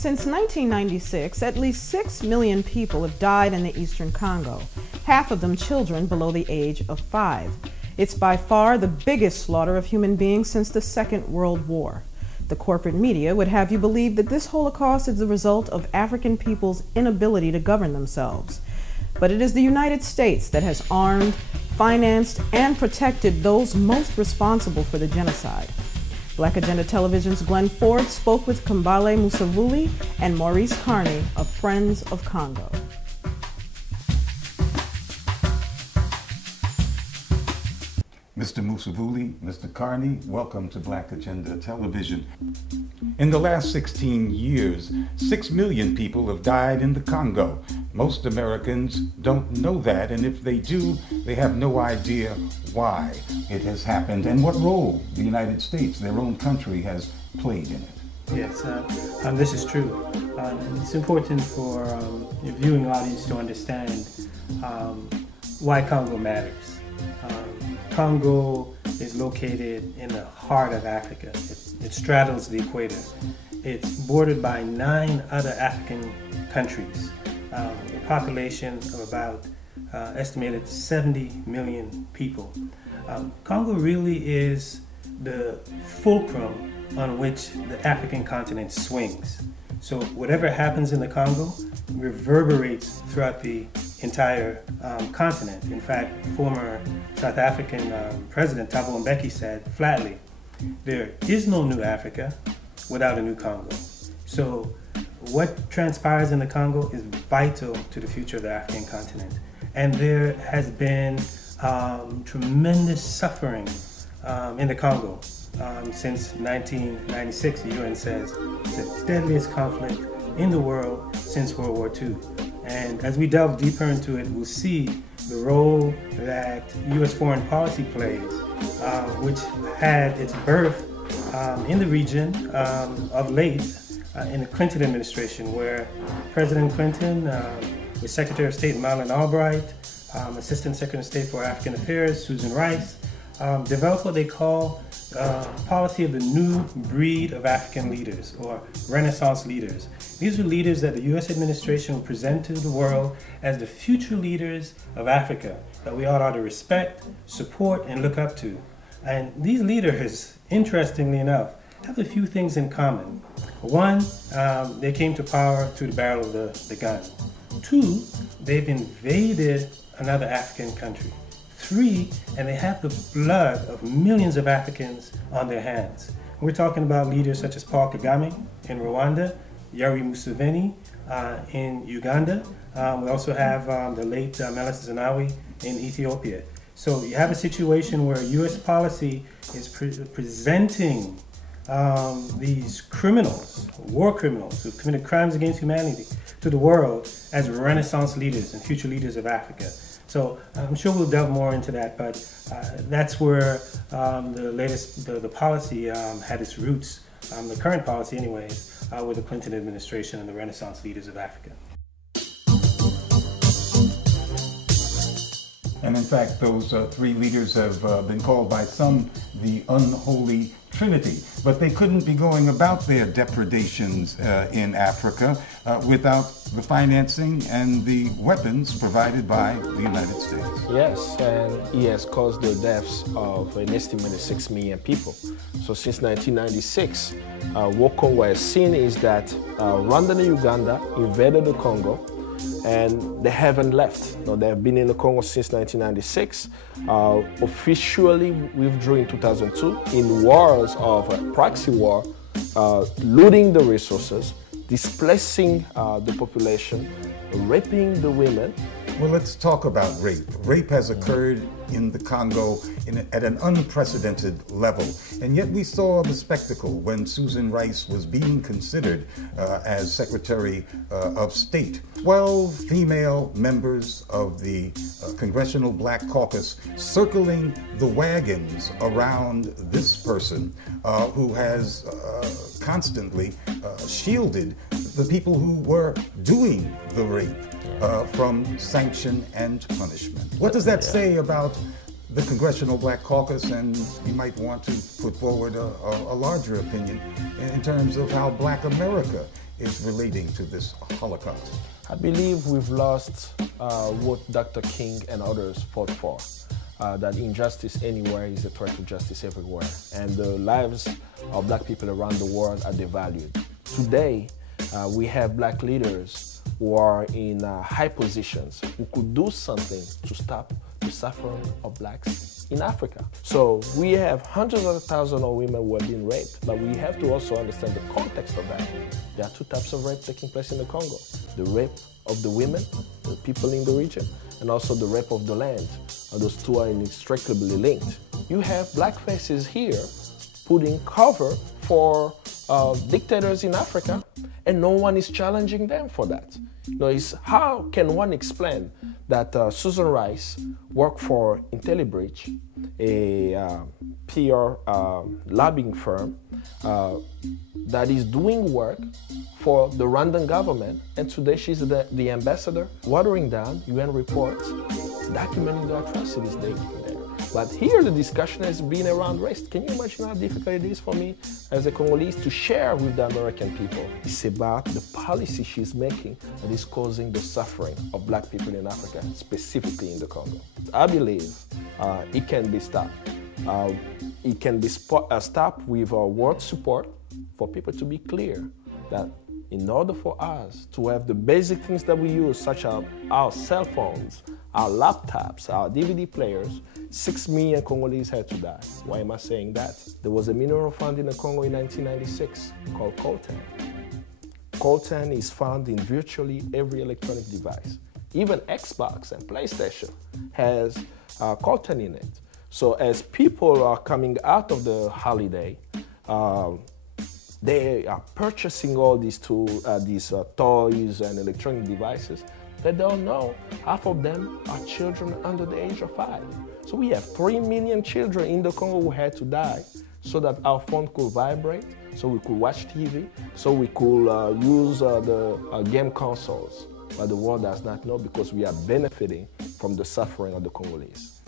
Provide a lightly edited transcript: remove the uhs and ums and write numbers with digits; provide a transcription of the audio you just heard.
Since 1996, at least 6 million people have died in the eastern Congo, half of them children below the age of 5. It's by far the biggest slaughter of human beings since the Second World War. The corporate media would have you believe that this Holocaust is the result of African people's inability to govern themselves. But it is the United States that has armed, financed, and protected those most responsible for the genocide. Black Agenda Television's Glenn Ford spoke with Kambale Musavuli and Maurice Carney of Friends of Congo. Mr. Musavuli, Mr. Carney, welcome to Black Agenda Television. In the last 16 years, 6 million people have died in the Congo. Most Americans don't know that, and if they do, they have no idea why it has happened and what role the United States, their own country, has played in it. Yes, this is true. It's important for your viewing audience to understand why Congo matters. Congo is located in the heart of Africa. It straddles the equator. It's bordered by 9 other African countries. A population of about estimated 70 million people. Congo really is the fulcrum on which the African continent swings. So whatever happens in the Congo reverberates throughout the entire continent. In fact, former South African President Thabo Mbeki said flatly, there is no new Africa without a new Congo. So what transpires in the Congo is vital to the future of the African continent. And there has been tremendous suffering in the Congo since 1996. The UN says it's the deadliest conflict in the world since World War II. And as we delve deeper into it, we'll see the role that U.S. foreign policy plays, which had its birth in the region of late in the Clinton administration, where President Clinton, with Secretary of State Madeleine Albright, Assistant Secretary of State for African Affairs Susan Rice, developed what they call policy of the new breed of African leaders, or Renaissance leaders. These are leaders that the U.S. administration will present to the world as the future leaders of Africa that we ought to respect, support, and look up to. And these leaders, interestingly enough, have a few things in common. One, they came to power through the barrel of the gun. 2, they've invaded another African country. 3, and they have the blood of millions of Africans on their hands. We're talking about leaders such as Paul Kagame in Rwanda, Yoweri Museveni in Uganda. We also have the late Meles Zenawi in Ethiopia. So you have a situation where U.S. policy is presenting these criminals, war criminals who've committed crimes against humanity, to the world as Renaissance leaders and future leaders of Africa. So I'm sure we'll delve more into that, but that's where the policy had its roots, the current policy anyways, with the Clinton administration and the Renaissance leaders of Africa. And in fact, those 3 leaders have been called by some the unholy Trinity, but they couldn't be going about their depredations in Africa without the financing and the weapons provided by the United States. Yes, and he has caused the deaths of an estimated 6 million people. So since 1996, what Congo has seen is that Rwanda and Uganda invaded the Congo, and they haven't left. No, they have been in the Congo since 1996, officially withdrew in 2002 in wars of proxy war, looting the resources, displacing the population, raping the women. Well, let's talk about rape. Rape has occurred in the Congo at an unprecedented level. And yet we saw the spectacle when Susan Rice was being considered as Secretary of State. 12 female members of the Congressional Black Caucus circling the wagons around this person who has constantly shielded the people who were doing the rape from sanction and punishment. What does that say about the Congressional Black Caucus? And you might want to put forward a larger opinion in terms of how Black America is relating to this Holocaust? I believe we've lost what Dr. King and others fought for, that injustice anywhere is a threat to justice everywhere, and the lives of black people around the world are devalued. Today, we have black leaders who are in high positions who could do something to stop the suffering of blacks in Africa. So we have hundreds of thousands of women who are being raped, but we have to also understand the context of that. There are two types of rape taking place in the Congo. The rape of the women, the people in the region, and also the rape of the land. Those two are inextricably linked. You have black faces here putting cover for dictators in Africa, and no one is challenging them for that. It's how can one explain that Susan Rice worked for IntelliBridge, a PR lobbying firm that is doing work for the Rwandan government, and today she's the ambassador watering down UN reports documenting the atrocities they did there. But here the discussion has been around race. Can you imagine how difficult it is for me as a Congolese to share with the American people? It's about the policy she's making that is causing the suffering of black people in Africa, specifically in the Congo. I believe it can be stopped. It can be stopped with word support for people to be clear that in order for us to have the basic things that we use, such as our cell phones, our laptops, our DVD players, 6 million Congolese had to die. Why am I saying that? There was a mineral found in the Congo in 1996 called coltan. Coltan is found in virtually every electronic device. Even Xbox and PlayStation has coltan in it. So as people are coming out of the holiday, they are purchasing all these toys and electronic devices. They don't know half of them are children under the age of 5. So we have 3 million children in the Congo who had to die so that our phone could vibrate, so we could watch TV, so we could use the game consoles. But the world does not know because we are benefiting from the suffering of the Congolese.